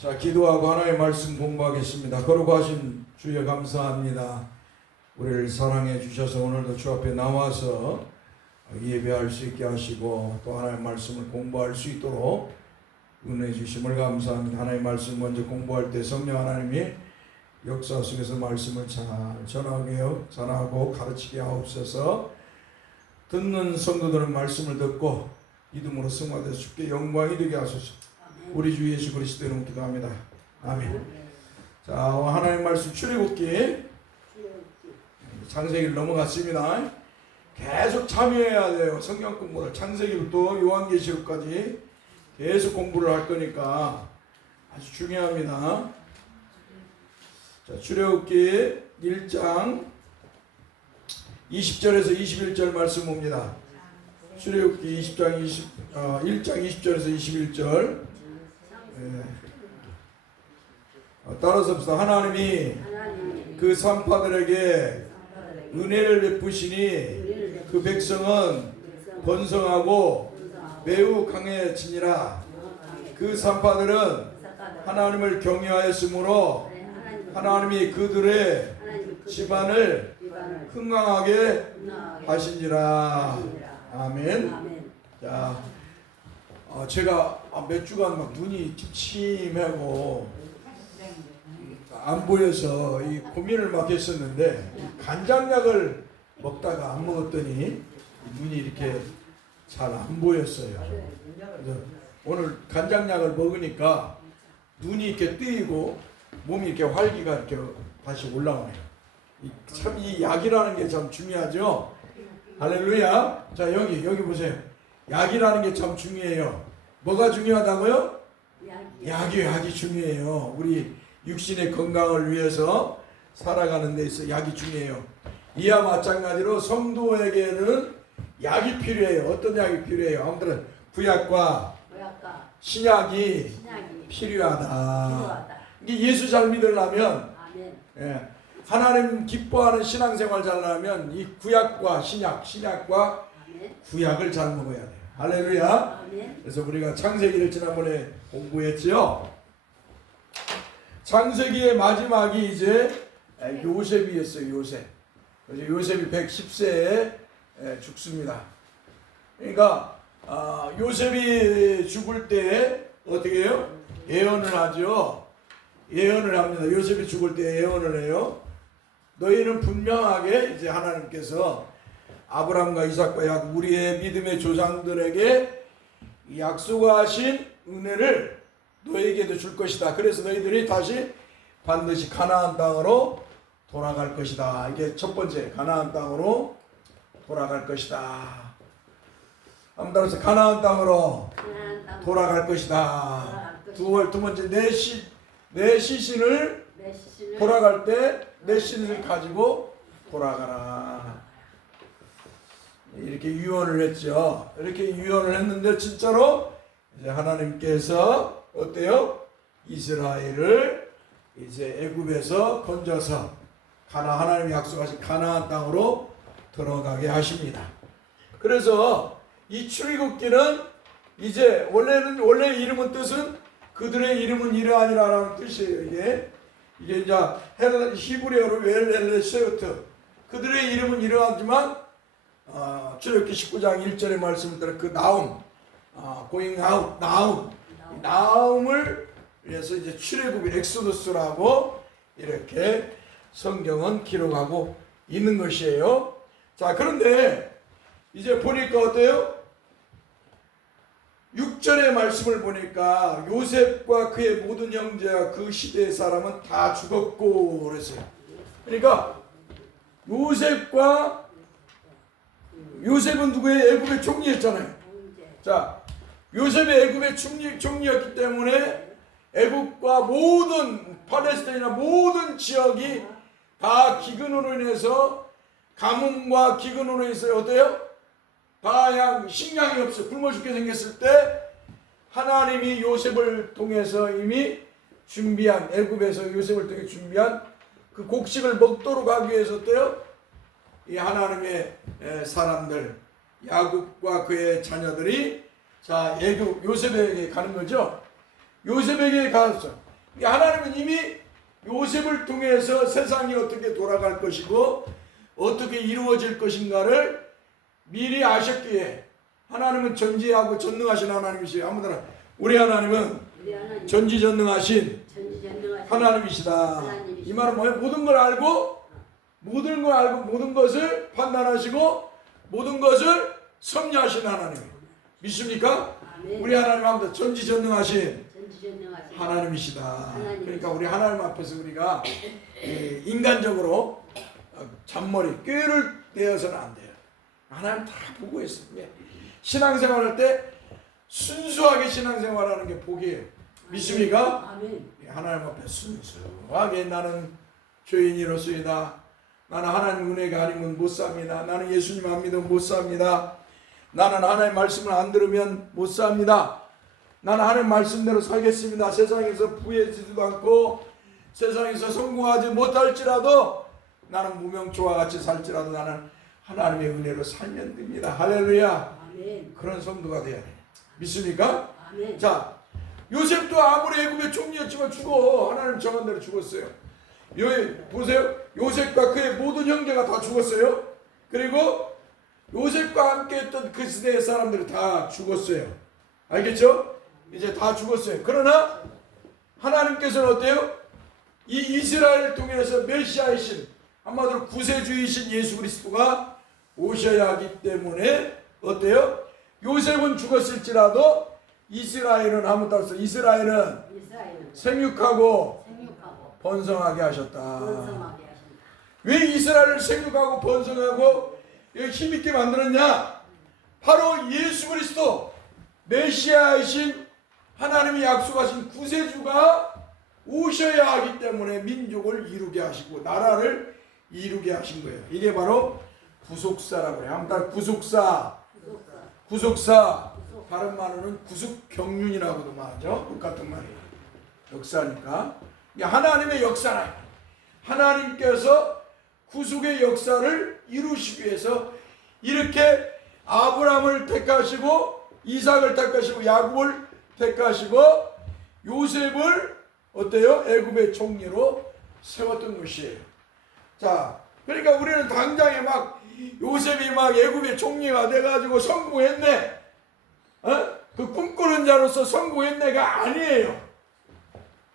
자, 기도하고 하나님의 말씀 공부하겠습니다. 거룩하신 주여 감사합니다. 우리를 사랑해 주셔서 오늘도 주 앞에 나와서 예배할 수 있게 하시고 또 하나님의 말씀을 공부할 수 있도록 은혜 주심을 감사합니다. 하나님의 말씀 먼저 공부할 때 성령 하나님이 역사 속에서 말씀을 잘 전하고 가르치게 하옵소서. 듣는 성도들은 말씀을 듣고 믿음으로 승화되어 주께 영광이 되게 하소서. 우리 주 예수 그리스도 이름으로 기도합니다. 아멘. 자, 하나님 말씀 출애굽기 창세기를 넘어갔습니다. 계속 참여해야 돼요. 성경 공부를 창세기부터 요한계시록까지 계속 공부를 할 거니까 아주 중요합니다. 자, 출애굽기 1장 20절에서 21절 말씀 봅니다. 출애굽기 1장 20절에서 21절. 따라서 봅시다. 하나님이 그 산파들에게 은혜를 베푸시니 그 백성은 번성하고 매우 강해지니라. 그 산파들은 하나님을 경외하였으므로 하나님이 그들의 집안을 흥왕하게 하시니라. 아멘. 자, 제가 몇 주간 막 눈이 침침하고 안 보여서 이 고민을 막 했었는데 간장약을 먹다가 안 먹었더니 눈이 이렇게 잘 안 보였어요. 그래서 오늘 간장약을 먹으니까 눈이 이렇게 뜨이고 몸이 이렇게 활기가 이렇게 다시 올라오네요. 참 이 약이라는 게 참 중요하죠. 할렐루야. 자, 여기 보세요. 약이라는 게 참 중요해요. 뭐가 중요하다고요? 약이 중요해요. 우리 육신의 건강을 위해서 살아가는 데 있어 약이 중요해요. 이와 마찬가지로 성도에게는 약이 필요해요. 어떤 약이 필요해요? 아무튼 구약과 신약이 필요하다. 이게 예수 잘 믿으려면 하나님 기뻐하는 신앙생활 잘 하려면 이 구약과 신약과 구약을 잘 먹어야 돼요. 할렐루야. 그래서 우리가 창세기를 지난번에 공부했죠. 창세기의 마지막이 이제 요셉이었어요. 요셉. 그래서 요셉이 110세에 죽습니다. 그러니까 요셉이 죽을 때 어떻게 해요? 예언을 하죠. 예언을 합니다. 요셉이 죽을 때 예언을 해요. 너희는 분명하게 이제 하나님께서 아브라함과 이삭과 야곱 우리의 믿음의 조상들에게 약속하신 은혜를 너희에게도 줄 것이다. 그래서 너희들이 다시 반드시 가나안 땅으로 돌아갈 것이다. 이게 첫 번째, 가나안 땅으로 돌아갈 것이다. 한번 따라서 가나안 땅으로 돌아갈 것이다. 두 번째, 내 시신을 돌아갈 때 내 시신을 가지고 돌아가라. 이렇게 유언을 했죠. 이렇게 유언을 했는데 진짜로 이제 하나님께서 어때요? 이스라엘을 이제 애굽에서 건져서 하나님이 약속하신 가나안 땅으로 들어가게 하십니다. 그래서 이 출애굽기는 이제 원래 이름은 뜻은 그들의 이름은 이러하니라라는 뜻이에요. 이게 이제 히브리어로 웰렐레세우트 그들의 이름은 이러하지만 출애굽기 19장 1절의 말씀을 따라 그 going out, 나움을 위해서 이제 출애굽이 엑소더스라고 이렇게 성경은 기록하고 있는 것이에요. 자, 그런데 이제 보니까 어때요? 6절의 말씀을 보니까 요셉과 그의 모든 형제와 그 시대의 사람은 다 죽었고 그랬어요. 그러니까 요셉은 누구예요? 애굽의 총리였잖아요. 자, 요셉이 애굽의 총리였기 때문에 애굽과 모든 팔레스타인이나 모든 지역이 다 기근으로 인해서 가뭄과 기근으로 인해서 어때요? 다 그냥 식량이 없어 굶어 죽게 생겼을 때 하나님이 요셉을 통해서 이미 준비한 애굽에서 요셉을 통해 준비한 그 곡식을 먹도록 하기 위해서 어때요? 이 하나님의 사람들 야곱과 그의 자녀들이 자, 애굽 요셉에게 가는 거죠. 요셉에게 가서 하나님은 이미 요셉을 통해서 세상이 어떻게 돌아갈 것이고 어떻게 이루어질 것인가를 미리 아셨기에 하나님은 전지하고 전능하신 하나님이시요. 아무나 우리 하나님은 전지전능하신 하나님이시다. 이 말은 뭐예요? 모든 걸 알고 모든 것을 판단하시고 모든 것을 섭리하신 하나님. 믿습니까? 우리 하나님 아무도 전지전능하신 하나님이시다. 그러니까 우리 하나님 앞에서 우리가 인간적으로 잔머리 꾀를 내어서는 안 돼요. 하나님 다 보고 있어요. 신앙생활할 때 순수하게 신앙생활하는 게 복이에요. 믿습니까? 하나님 앞에 순수하게 나는 죄인이로소이다. 나는 하나님 은혜가 아니면 못 삽니다. 나는 예수님 안 믿으면 못 삽니다. 나는 하나님 말씀을 안 들으면 못 삽니다. 나는 하나님 말씀대로 살겠습니다. 세상에서 부해지지도 않고 세상에서 성공하지 못할지라도 나는 무명초와 같이 살지라도 나는 하나님의 은혜로 살면 됩니다. 할렐루야. 아멘. 그런 성도가 되어야 돼요. 믿습니까? 아멘. 자, 요셉도 아무리 애굽의 총리였지만 죽어. 하나님 정한 대로 죽었어요. 보세요. 요셉과 그의 모든 형제가 다 죽었어요. 그리고 요셉과 함께 했던 그 시대의 사람들이 다 죽었어요. 알겠죠? 이제 다 죽었어요. 그러나 하나님께서는 어때요? 이 이스라엘을 통해서 메시아이신 한마디로 구세주이신 예수 그리스도가 오셔야 하기 때문에 어때요? 요셉은 죽었을지라도 이스라엘은 아무 따라서 이스라엘은 생육하고 번성하게 하셨다. 왜 이스라엘을 생육하고 번성하고 힘있게 만들었냐? 바로 예수 그리스도 메시아이신 하나님이 약속하신 구세주가 오셔야 하기 때문에 민족을 이루게 하시고 나라를 이루게 하신 거예요. 이게 바로 구속사라고 해요. 아무튼 구속사 다른 말로는 구속경륜이라고도 말하죠. 똑같은 말이에요. 역사니까 하나님의 역사라. 하나님께서 구속의 역사를 이루시기 위해서 이렇게 아브라함을 택하시고 이삭을 택하시고 야곱을 택하시고 요셉을 어때요? 애굽의 총리로 세웠던 것이에요. 자, 그러니까 우리는 당장에 막 요셉이 막 애굽의 총리가 돼가지고 성공했네. 그 꿈꾸는 자로서 성공했네가 아니에요.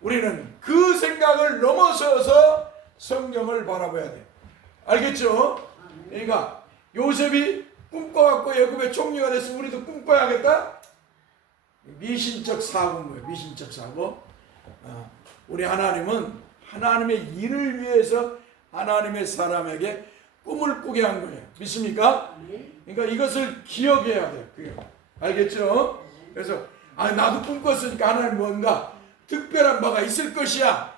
우리는 그 생각을 넘어서서 성경을 바라봐야 돼요. 알겠죠? 그러니까 요셉이 꿈꿔갖고 애굽의 총리가 됐으면 우리도 꿈꿔야겠다? 미신적 사고인 거예요. 미신적 사고. 우리 하나님은 하나님의 일을 위해서 하나님의 사람에게 꿈을 꾸게 한 거예요. 믿습니까? 그러니까 이것을 기억해야 돼요. 알겠죠? 그래서 나도 꿈꿨으니까 하나님 뭔가 특별한 뭐가 있을 것이야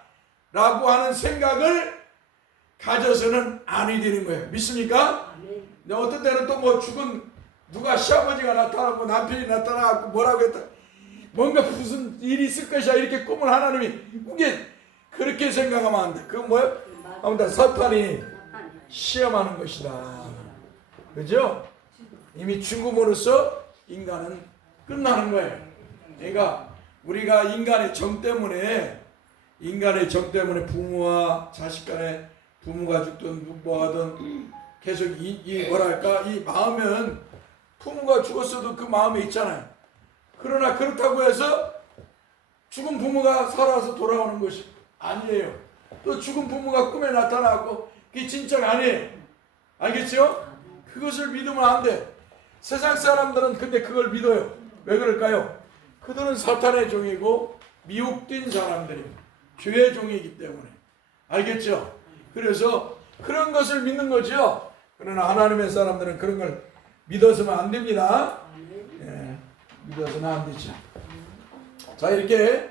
라고 하는 생각을 가져서는 아니 되는 거예요. 믿습니까? 근데 어떤 때는 또 뭐 죽은 누가 시아버지가 나타나고 남편이 나타나고 뭐라고 했다. 뭔가 무슨 일이 있을 것이야 이렇게 꿈을 하나님이 꾸게 그렇게 생각하면 안 돼. 그건 뭐예요? 아무튼 사탄이 시험하는 것이다. 그죠? 이미 죽음으로써 인간은 끝나는 거예요. 그러니까 우리가 인간의 정 때문에 부모와 자식 간에 부모가 죽든 뭐 하든 계속 이 마음은 부모가 죽었어도 그 마음에 있잖아요. 그러나 그렇다고 해서 죽은 부모가 살아서 돌아오는 것이 아니에요. 또 죽은 부모가 꿈에 나타나고 그게 진짜가 아니에요. 알겠죠? 그것을 믿으면 안 돼. 세상 사람들은 근데 그걸 믿어요. 왜 그럴까요? 그들은 사탄의 종이고 미혹된 사람들입니다. 죄의 종이기 때문에. 알겠죠? 그래서 그런 것을 믿는 거죠. 그러나 하나님의 사람들은 그런 걸 믿어서는 안 됩니다. 믿어서는 안 되죠. 자, 이렇게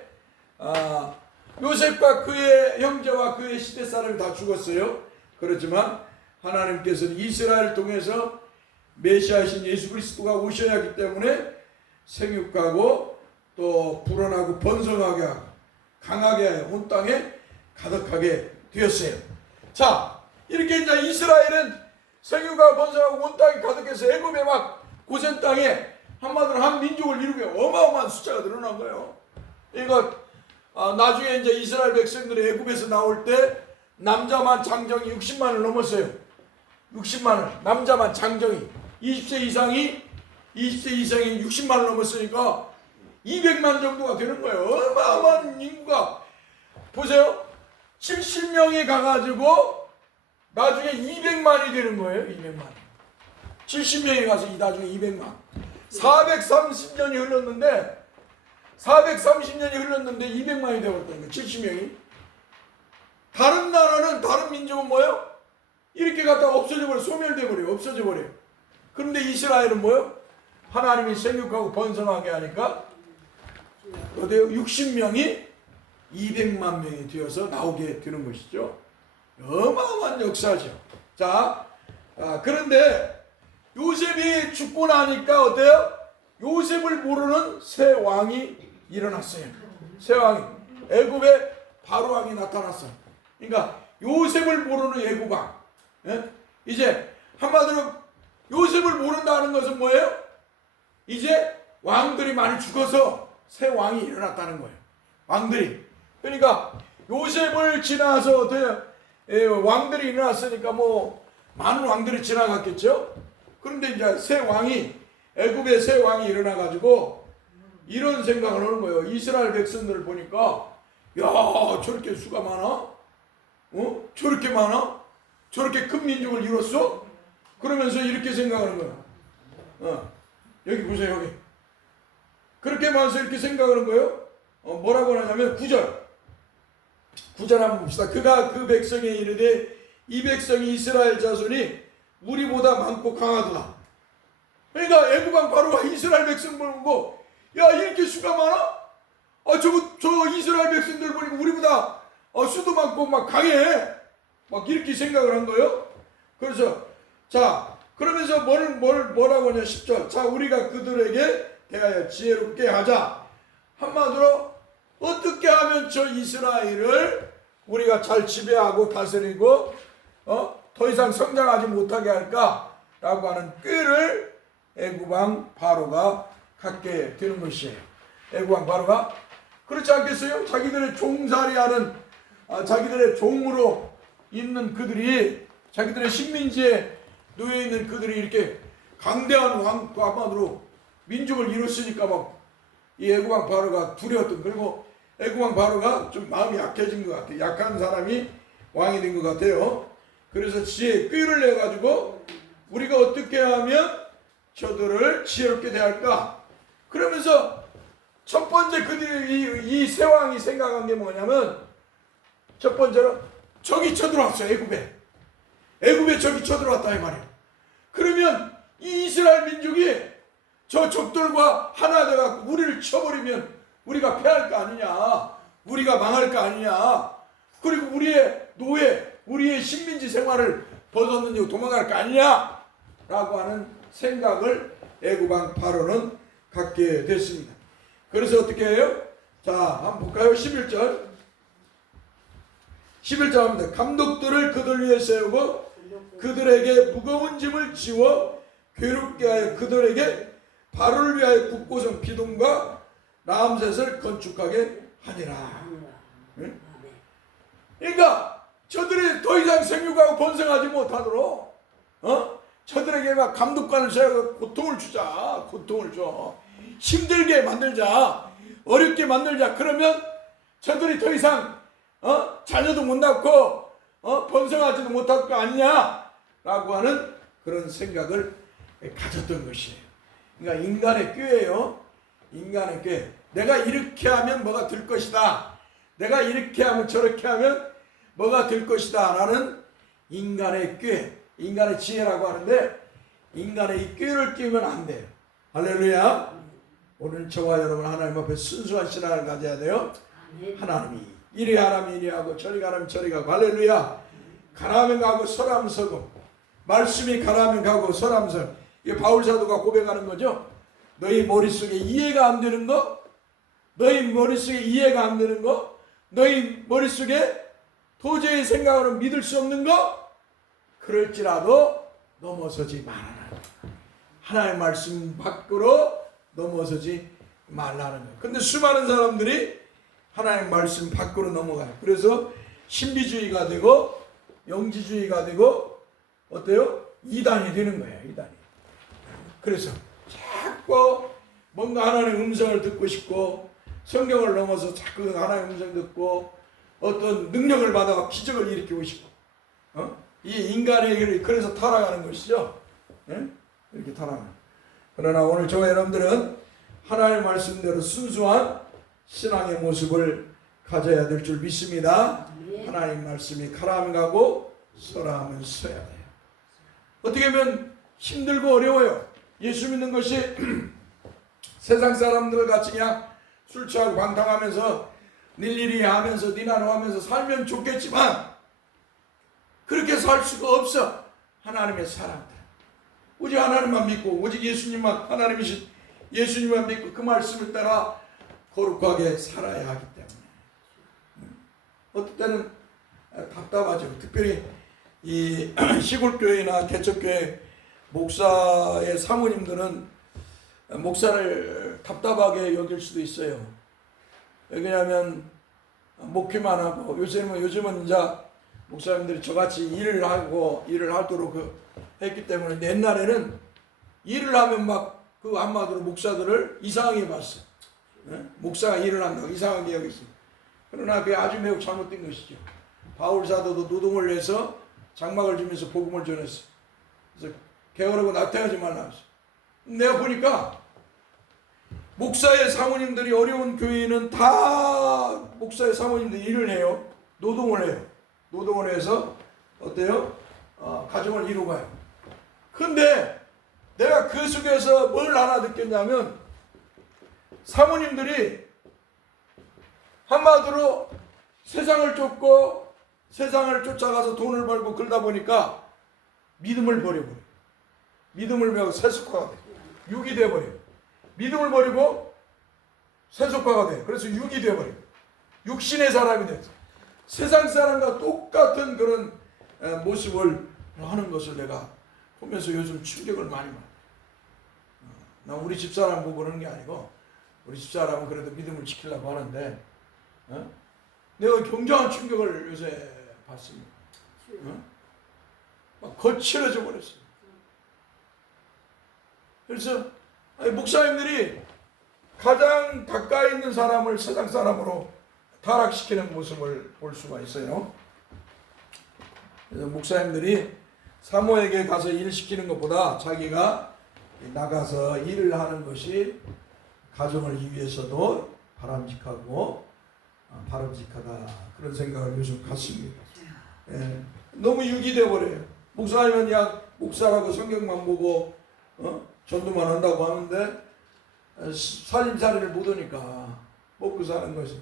요셉과 그의 형제와 그의 시대 사람이 다 죽었어요. 그렇지만 하나님께서는 이스라엘을 통해서 메시아이신 예수 그리스도가 오셔야 하기 때문에 생육하고 또 불어나고 번성하게 하고 강하게 하여 온 땅에 가득하게 되었어요. 자, 이렇게 이제 이스라엘은 생육하고 번성하고 온 땅에 가득해서 애굽의 막 고센 땅에 한마디로 한 민족을 이루게 어마어마한 숫자가 늘어난 거예요. 그러니까 나중에 이제 이스라엘 백성들이 애굽에서 나올 때 남자만 장정이 60만을 넘었어요. 60만을. 남자만 장정이 20세 이상이 60만을 넘었으니까 200만 정도가 되는 거예요. 어마어마한 인구가. 보세요. 70명이 가가지고 나중에 200만이 되는 거예요. 200만. 70명이 가서 나중에 200만. 430년이 흘렀는데 200만이 되어버렸다는 거예요. 70명이. 다른 나라는, 다른 민족은 뭐예요? 이렇게 갖다가 없어져 버려, 소멸돼 버려요. 없어져 버려요. 그런데 이스라엘은 뭐예요? 하나님이 생육하고 번성하게 하니까 어때요? 60명이 200만 명이 되어서 나오게 되는 것이죠. 어마어마한 역사죠. 자, 그런데 요셉이 죽고 나니까 어때요? 요셉을 모르는 새 왕이 일어났어요. 새 왕이. 애굽에 바로 왕이 나타났어요. 그러니까 요셉을 모르는 애굽 왕. 예? 이제 한마디로 요셉을 모른다는 것은 뭐예요? 이제 왕들이 많이 죽어서 새 왕이 일어났다는 거예요. 왕들이. 그러니까 요셉을 지나서 어때요? 왕들이 일어났으니까 뭐 많은 왕들이 지나갔겠죠. 그런데 이제 새 왕이, 애굽의 새 왕이 일어나가지고 이런 생각을 하는 거예요. 이스라엘 백성들을 보니까, 야, 저렇게 수가 많아? 저렇게 많아? 저렇게 큰 민족을 이뤘어? 그러면서 이렇게 생각하는 거예요. 여기 보세요, 여기. 그렇게 많아서 이렇게 생각하는 거예요. 뭐라고 하냐면 9절 한번 봅시다. 그가 그 백성에 이르되 이 백성이 이스라엘 자손이 우리보다 많고 강하도다. 그러니까 애굽왕 바로가 이스라엘 백성 보고, 야, 이렇게 수가 많아? 저 이스라엘 백성들 보니까 우리보다 수도 많고 막 강해. 막 이렇게 생각을 한 거예요. 그래서 자, 그러면서 뭐라고 하냐 10절. 자, 우리가 그들에게 대하여 지혜롭게 하자. 한마디로 어떻게 하면 저 이스라엘을 우리가 잘 지배하고 다스리고 더 이상 성장하지 못하게 할까라고 하는 꾀를 애굽왕 바로가 갖게 되는 것이에요. 애굽왕 바로가 그렇지 않겠어요? 자기들의 종살이하는 자기들의 종으로 있는 그들이, 자기들의 식민지에 놓여 있는 그들이 이렇게 강대한 왕, 한마디로 민족을 이뤘으니까 막 이 애굽왕 바로가 두려웠던. 그리고 애굽왕 바로가 좀 마음이 약해진 것 같아요. 약한 사람이 왕이 된 것 같아요. 그래서 꾀를 내가지고 우리가 어떻게 하면 저들을 지혜롭게 대할까? 그러면서 첫 번째 그들이 이 새 왕이 생각한 게 뭐냐면, 첫 번째로 적이 쳐들어왔어요. 애굽에 적이 쳐들어왔다 이 말이에요. 그러면 이 이스라엘 민족이 저 적들과 하나 돼갖고 우리를 쳐버리면 우리가 패할 거 아니냐, 우리가 망할 거 아니냐, 그리고 우리의 노예, 우리의 식민지 생활을 벗었는지 도망갈 거 아니냐 라고 하는 생각을 애굽왕 바로는 갖게 됐습니다. 그래서 어떻게 해요? 자, 한번 볼까요? 11절 합니다. 감독들을 그들 위에 세우고 그들에게 무거운 짐을 지워 괴롭게 하여 그들에게 바로를 위하여 국고성 기둥과 라암셋을 건축하게 하니라. 응? 그러니까 저들이 더 이상 생육하고 번성하지 못하도록 저들에게 막 감독관을 세워 고통을 주자. 고통을 줘. 힘들게 만들자. 어렵게 만들자. 그러면 저들이 더 이상 자녀도 못 낳고 번성하지도 못할 거 아니냐 라고 하는 그런 생각을 가졌던 것이에요. 그러니까 인간의 꾀예요. 인간의 꾀. 내가 이렇게 하면 뭐가 될 것이다. 내가 이렇게 하면 저렇게 하면 뭐가 될 것이다 라는 인간의 꾀, 인간의 지혜라고 하는데, 인간의 이 꾀를 끼면 안 돼요. 할렐루야. 오늘 저와 여러분 하나님 앞에 순수한 신앙을 가져야 돼요. 하나님이 이리 하라면 이리 하고 저리 가라면 저리 가고, 할렐루야. 가라면 가고 서라면 서고, 말씀이 가라면 가고 서라면 서. 이게 바울 사도가 고백하는 거죠. 너희 머릿속에 이해가 안 되는 거, 너희 머릿속에 이해가 안 되는 거, 너희 머릿속에 도저히 생각으로 믿을 수 없는 거, 그럴지라도 넘어서지 말아라. 하나님의 말씀 밖으로 넘어서지 말라는 거예요. 근데 수많은 사람들이 하나님 말씀 밖으로 넘어가요. 그래서 신비주의가 되고 영지주의가 되고 어때요? 이단이 되는 거예요. 이단이. 그래서 자꾸 뭔가 하나님의 음성을 듣고 싶고 성경을 넘어서 자꾸 하나님의 음성 듣고 어떤 능력을 받아가 기적을 일으키고 싶고 이 인간의 그래서 타락하는 것이죠. 네? 이렇게 타락하는. 그러나 오늘 저와 여러분들은 하나님의 말씀대로 순수한 신앙의 모습을 가져야 될 줄 믿습니다. 하나님 말씀이 가라하면 가고 서라하면 서야 돼요. 어떻게 보면 힘들고 어려워요. 예수 믿는 것이 세상 사람들 같이 그냥 술 취하고 방탕하면서 일일이 하면서 니나노 하면서 살면 좋겠지만 그렇게 살 수가 없어. 하나님의 사람들 오직 하나님만 믿고 오직 예수님만 하나님이신 예수님만 믿고 그 말씀을 따라 거룩하게 살아야 하기 때문에 어떨 때는 답답하죠. 특별히 이 시골교회나 개척교회 목사의 사모님들은 목사를 답답하게 여길 수도 있어요. 왜냐하면 목회만 하고 요즘은 이제 목사님들이 저같이 일을 하도록 했기 때문에 옛날에는 일을 하면 막 그 한마디로 목사들을 이상하게 봤어. 네? 목사가 일을 한다고 이상하게 여겼어. 그러나 그게 아주 매우 잘못된 것이죠. 바울 사도도 노동을 해서 장막을 주면서 복음을 전했어. 그래서 게으르고 나태하지 말라 했어. 내가 보니까 목사의 사모님들이 어려운 교회는 다 목사의 사모님들이 일을 해요. 노동을 해요. 노동을 해서 어때요? 가정을 이루고요. 근데 내가 그 속에서 뭘 하나 느꼈냐면 사모님들이 한마디로 세상을 쫓고 세상을 쫓아가서 돈을 벌고 그러다 보니까 믿음을 버려버려요. 믿음을 버리고 세속화가 돼요. 육이 되어버려요. 믿음을 버리고 세속화가 돼요. 그래서 육이 되어버려요. 육신의 사람이 돼요. 세상 사람과 똑같은 그런 모습을 하는 것을 내가 보면서 요즘 충격을 많이 받아요. 나 우리 집사람 보고 그러는 게 아니고 우리 집사람은 그래도 믿음을 지키려고 하는데 내가 굉장한 충격을 요새 받습니다. 막 거칠어져 버렸어요. 그래서 목사님들이 가장 가까이 있는 사람을 세상 사람으로 타락시키는 모습을 볼 수가 있어요. 그래서 목사님들이 사모에게 가서 일 시키는 것보다 자기가 나가서 일을 하는 것이 가정을 위해서도 바람직하고 바람직하다 그런 생각을 요즘 갖습니다. 예, 너무 유기되어 버려요. 목사님은 그냥 목사라고 성경만 보고 전도만 한다고 하는데 살림살이를 못하니까 먹고 사는 것이.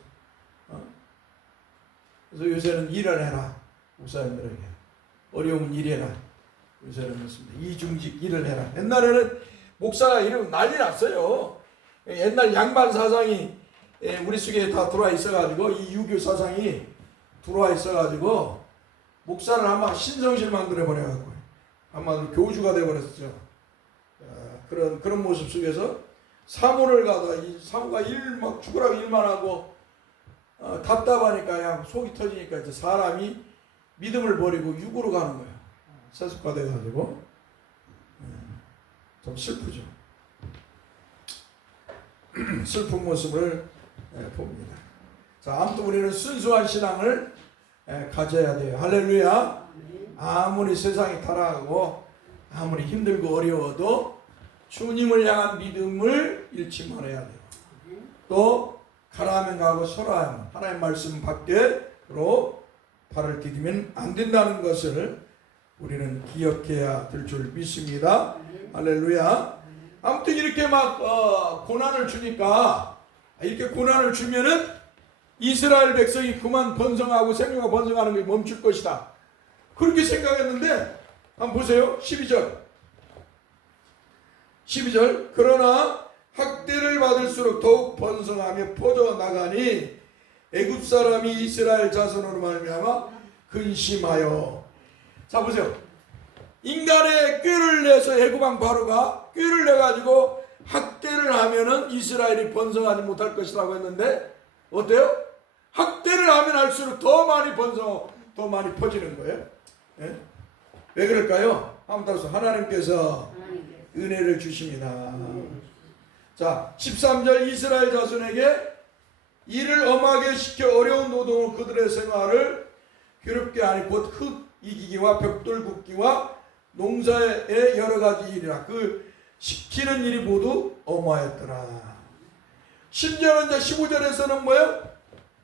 그래서 요새는 일을 해라. 목사님들에게 어려우면 일해라. 요새는 그렇습니다. 이중직 일을 해라. 옛날에는 목사가 이러면 난리 났어요. 옛날 양반 사상이 우리 속에 다 들어와 있어가지고 이 유교 사상이 들어와 있어가지고 목사를 아마 신성실 만들어 버려갖고 아마 교주가 되어버렸죠. 그런 모습 속에서 사모를 가다 이 사모가 막 죽으라고 일만 하고 답답하니까 그냥 속이 터지니까 이제 사람이 믿음을 버리고 육으로 가는 거예요. 세속화 돼가지고 좀 슬프죠. 슬픈 모습을 봅니다. 자, 아무튼 우리는 순수한 신앙을 가져야 돼요. 할렐루야. 아무리 세상이 타락하고 아무리 힘들고 어려워도 주님을 향한 믿음을 잃지 말아야 돼요. 또 가라하면 가고 서라하면 하나님 말씀 밖으로 발을 디디면 안 된다는 것을 우리는 기억해야 될 줄 믿습니다. 할렐루야. 아무튼 이렇게 막 고난을 주니까 이렇게 고난을 주면은 이스라엘 백성이 그만 번성하고 생명과 번성하는 게 멈출 것이다. 그렇게 생각했는데 한번 보세요. 12절. 그러나 학대를 받을수록 더욱 번성하며 퍼져나가니 애굽 사람이 이스라엘 자손으로 말미암아 근심하여. 자 보세요. 인간의 꾀를 내서 애굽 왕 바로가 꾀를 내가지고 학대를 하면은 이스라엘이 번성하지 못할 것이라고 했는데 어때요? 확대를 하면 할수록 더 많이 번성하고 더 많이 퍼지는 거예요. 예? 왜 그럴까요? 한번 따라서 하나님께서 은혜를 주십니다. 자, 13절 이스라엘 자손에게 이를 엄하게 시켜 어려운 노동을 그들의 생활을 괴롭게 하니 곧 흙 이기기와 벽돌 굽기와 농사의 여러 가지 일이라 그 시키는 일이 모두 어마했더라. 심지어는 이제 15절에서는 뭐예요?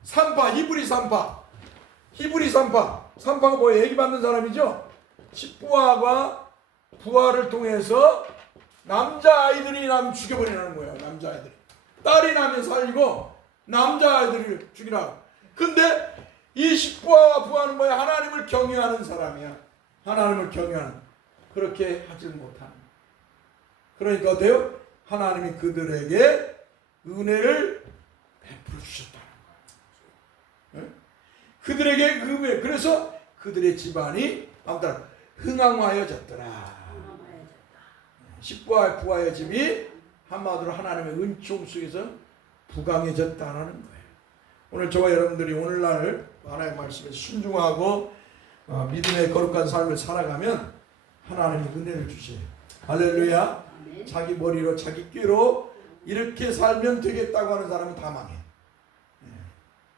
산파, 히브리 산파. 히브리 산파. 산파가 뭐예요? 얘기 받는 사람이죠? 십부화가 부화를 통해서 남자아이들이 나면 죽여버리라는 거예요. 남자아이들이. 딸이 나면 살리고 남자아이들을 죽이라고. 근데 이 십부화와 부화는 뭐야? 하나님을 경외하는 사람이야. 하나님을 경외하는. 그렇게 하지 못하는. 그러니까 어때요? 하나님이 그들에게 은혜를 베풀어 주셨다. 그들에게 은혜. 그래서 그들의 집안이 아무튼 흥왕하여졌더라. 십부와 부하의 집이 한마디로 하나님의 은총 속에서 부강해졌다는 거예요. 오늘 저와 여러분들이 오늘날 하나님의 말씀에 순종하고 믿음의 거룩한 삶을 살아가면 하나님이 은혜를 주세요. 할렐루야. 자기 머리로 자기 꾀로 이렇게 살면 되겠다고 하는 사람은 다 망해.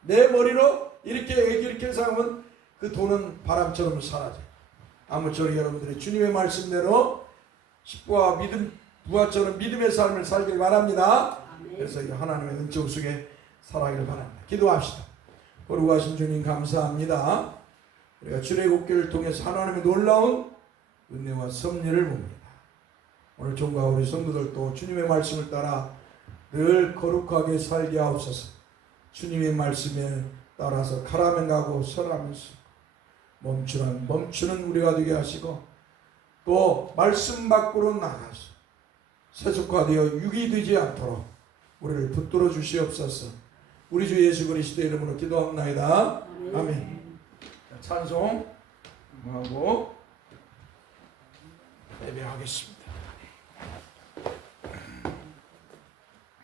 내 머리로 이렇게 살면 그 돈은 바람처럼 사라져. 아무쪼록 여러분들의 주님의 말씀대로 십부와 믿음, 부하처럼 믿음의 삶을 살길 바랍니다. 그래서 하나님의 은총 속에 살아가길 바랍니다. 기도합시다. 거룩하신 주님 감사합니다. 우리가 출애굽기를 통해서 하나님의 놀라운 은혜와 섭리를 봅니다. 오늘 종과 우리 성도들도 주님의 말씀을 따라 늘 거룩하게 살게 하옵소서. 주님의 말씀에 따라서 가라면 가고 서라면서 멈추는 우리가 되게 하시고 또 말씀 밖으로 나가서 세속화되어 유기되지 않도록 우리를 붙들어 주시옵소서. 우리 주 예수 그리스도의 이름으로 기도합나이다. 아멘. 찬송하고 예배하겠습니다.